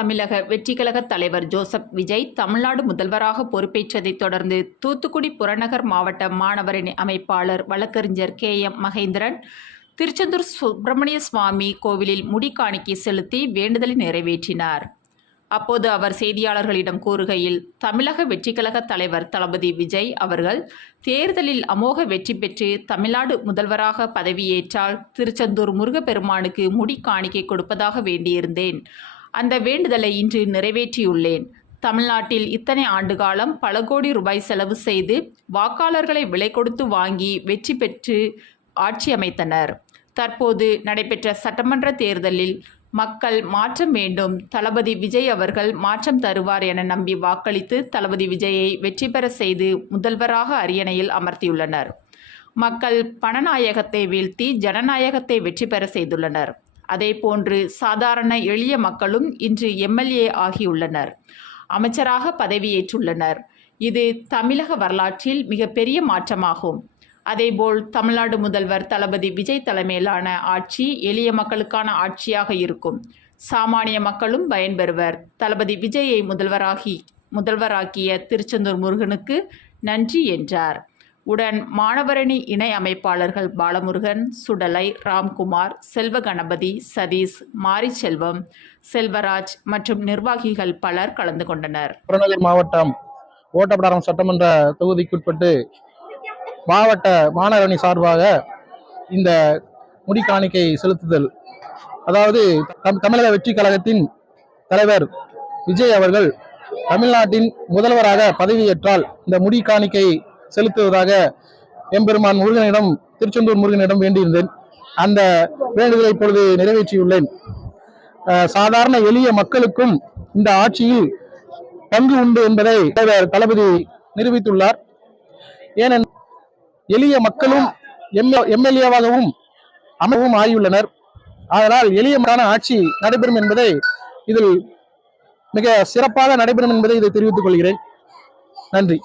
தமிழக வெற்றிக்கழக தலைவர் ஜோசப் விஜய் தமிழ்நாடு முதல்வராக பொறுப்பேற்றதைத் தொடர்ந்து தூத்துக்குடி புறநகர் மாவட்ட மாணவரணி அமைப்பாளர் வழக்கறிஞர் KM மகேந்திரன் திருச்செந்தூர் சுப்பிரமணிய சுவாமி கோவிலில் முடிக்காணிக்கை செலுத்தி வேண்டுதலை நிறைவேற்றினார். அப்போது அவர் செய்தியாளர்களிடம் கூறுகையில், தமிழக வெற்றிக்கழக தலைவர் தளபதி விஜய் அவர்கள் தேர்தலில் அமோக வெற்றி பெற்று தமிழ்நாடு முதல்வராக பதவியேற்றால் திருச்செந்தூர் முருகப்பெருமானுக்கு முடிக்காணிக்கை கொடுப்பதாக வேண்டியிருந்தேன். அந்த வேண்டுதலை இன்று நிறைவேற்றியுள்ளேன். தமிழ்நாட்டில் இத்தனை ஆண்டு காலம் பல கோடி ரூபாய் செலவு செய்து வாக்காளர்களை விலை கொடுத்து வாங்கி வெற்றி பெற்று ஆட்சி அமைத்தனர். தற்போது நடைபெற்ற சட்டமன்ற தேர்தலில் மக்கள் மாற்றம் வேண்டும், தளபதி விஜய் அவர்கள் மாற்றம் தருவார் என நம்பி வாக்களித்து தளபதி விஜயை வெற்றி பெற செய்து முதல்வராக அரியணையில் அமர்த்தியுள்ளனர். மக்கள் பணநாயகத்தை வீழ்த்தி ஜனநாயகத்தை வெற்றி பெற செய்துள்ளனர். அதேபோன்று சாதாரண எளிய மக்களும் இன்று MLA ஆகியுள்ளனர், அமைச்சராக பதவியேற்றுள்ளனர். இது தமிழக வரலாற்றில் மிகப்பெரிய மாற்றமாகும். அதேபோல் தமிழ்நாடு முதல்வர் தளபதி விஜய் தலைமையிலான ஆட்சி எளிய மக்களுக்கான ஆட்சியாக இருக்கும். சாமானிய மக்களும் பயன்பெறுவர். தளபதி விஜயை முதல்வராக்கிய திருச்செந்தூர் முருகனுக்கு நன்றி என்றார். உடன் மாணவரணி இணை அமைப்பாளர்கள் பாலமுருகன், சுடலை, ராம்குமார், செல்வகணபதி, சதீஷ், மாரிச்செல்வம், செல்வராஜ் மற்றும் நிர்வாகிகள் பலர் கலந்து கொண்டனர். புறநகர் மாவட்டம் ஓட்டப்பிடாரம் சட்டமன்ற தொகுதிக்குட்பட்டு மாவட்ட மாணவரணி சார்பாக இந்த முடிக்காணிக்கை செலுத்துதல், அதாவது தமிழக வெற்றி கழகத்தின் தலைவர் விஜய் அவர்கள் தமிழ்நாட்டின் முதல்வராக பதவியேற்றால் இந்த முடிக்காணிக்கை செலுத்துவதாக எம்பெருமான் முருகனிடம், திருச்செந்தூர் முருகனிடம் வேண்டியிருந்தேன். அந்த வேண்டுதலை இப்பொழுது நிறைவேற்றியுள்ளேன். சாதாரண எளிய மக்களுக்கும் இந்த ஆட்சியில் பங்கு உண்டு என்பதை தளபதி நிரூபித்துள்ளார். ஏனென்றால் எளிய மக்களும் MLA-வாகவும் அமைவும் ஆகியுள்ளனர். அதனால் எளிய மக்களான ஆட்சி நடைபெறும் என்பதை இதில் மிக சிறப்பாக நடைபெறும் என்பதை இதை தெரிவித்துக் கொள்கிறேன். நன்றி.